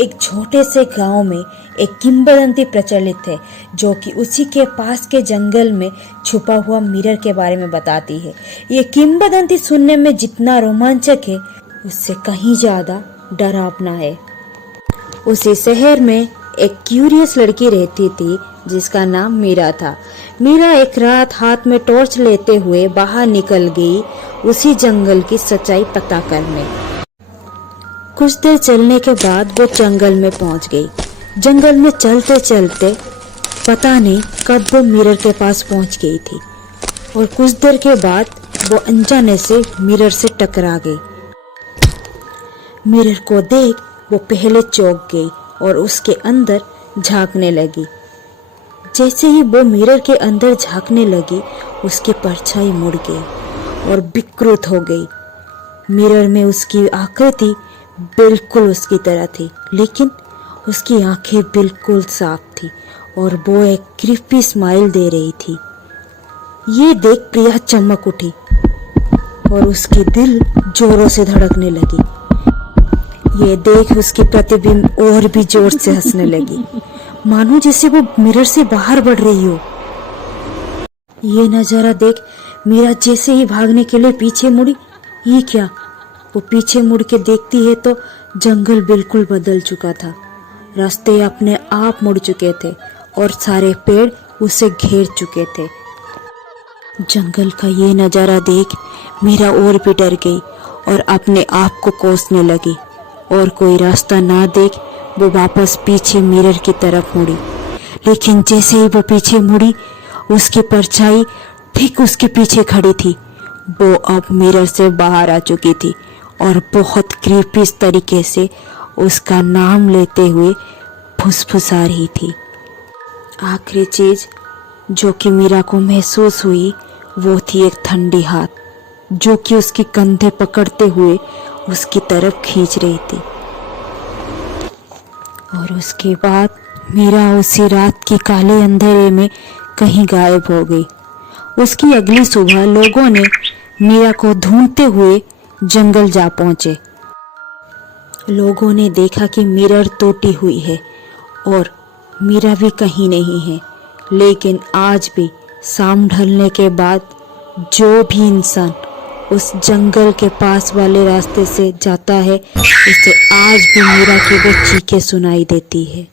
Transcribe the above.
एक छोटे से गांव में एक किंवदंती प्रचलित है जो कि उसी के पास के जंगल में छुपा हुआ मिरर के बारे में बताती है। ये किंवदंती सुनने में जितना रोमांचक है उससे कहीं ज्यादा डरावना है। उसी शहर में एक क्यूरियस लड़की रहती थी जिसका नाम मीरा था। मीरा एक रात हाथ में टॉर्च लेते हुए बाहर निकल गई उसी जंगल की सच्चाई पता करने। कुछ देर चलने के बाद वो जंगल में पहुंच गई। जंगल में चलते चलते पता नहीं कब वो मिरर के पास पहुंच गई थी और कुछ देर के बाद वो अनजाने से मिरर से टकरा गई। मिरर को देख वो पहले चौंक गई और उसके अंदर झांकने लगी। जैसे ही वो मिरर के अंदर झांकने लगी उसकी परछाई मुड़ गई और विकृत हो गई। मिरर में उसकी आकृति बिल्कुल उसकी तरह थी, लेकिन उसकी आंखें बिल्कुल साफ थी और वो एक क्रीपी स्माइल दे रही थी। ये देख प्रिया चमक उठी और उसकी दिल जोरों से धड़कने लगी। ये देख उसकी प्रतिबिंब और भी जोर से हंसने लगी, मानो जैसे वो मिरर से बाहर बढ़ रही हो। ये नजारा देख मीरा जैसे ही भागने के लिए पीछे मुड़ी, ये क्या? वो पीछे मुड़ के देखती है तो जंगल बिल्कुल बदल चुका था। रास्ते अपने आप मुड़ चुके थे और सारे पेड़ उसे घेर चुके थे। जंगल का ये नजारा देख मीरा और भी डर गई और अपने आप को कोसने लगी और कोई रास्ता ना देख वो वापस पीछे मिरर की तरफ मुड़ी। लेकिन जैसे ही वो पीछे मुड़ी उसकी परछाई ठीक उसके पीछे खड़ी थी। वो अब मिरर से बाहर आ चुकी थी और बहुत क्रीपी तरीके से उसका नाम लेते हुए फुसफुसा रही थी। आखिरी चीज जो कि मीरा को महसूस हुई वो थी एक ठंडी हाथ जो कि उसके कंधे पकड़ते हुए उसकी तरफ खींच रही थी। और उसके बाद मीरा उसी रात की काले अंधेरे में कहीं गायब हो गई। उसकी अगली सुबह लोगों ने मीरा को ढूंढते हुए जंगल जा पहुंचे। लोगों ने देखा कि मिरर टूटी हुई है और मीरा भी कहीं नहीं है। लेकिन आज भी शाम ढलने के बाद जो भी इंसान उस जंगल के पास वाले रास्ते से जाता है उसे आज भी मीरा की वो चीखें सुनाई देती है।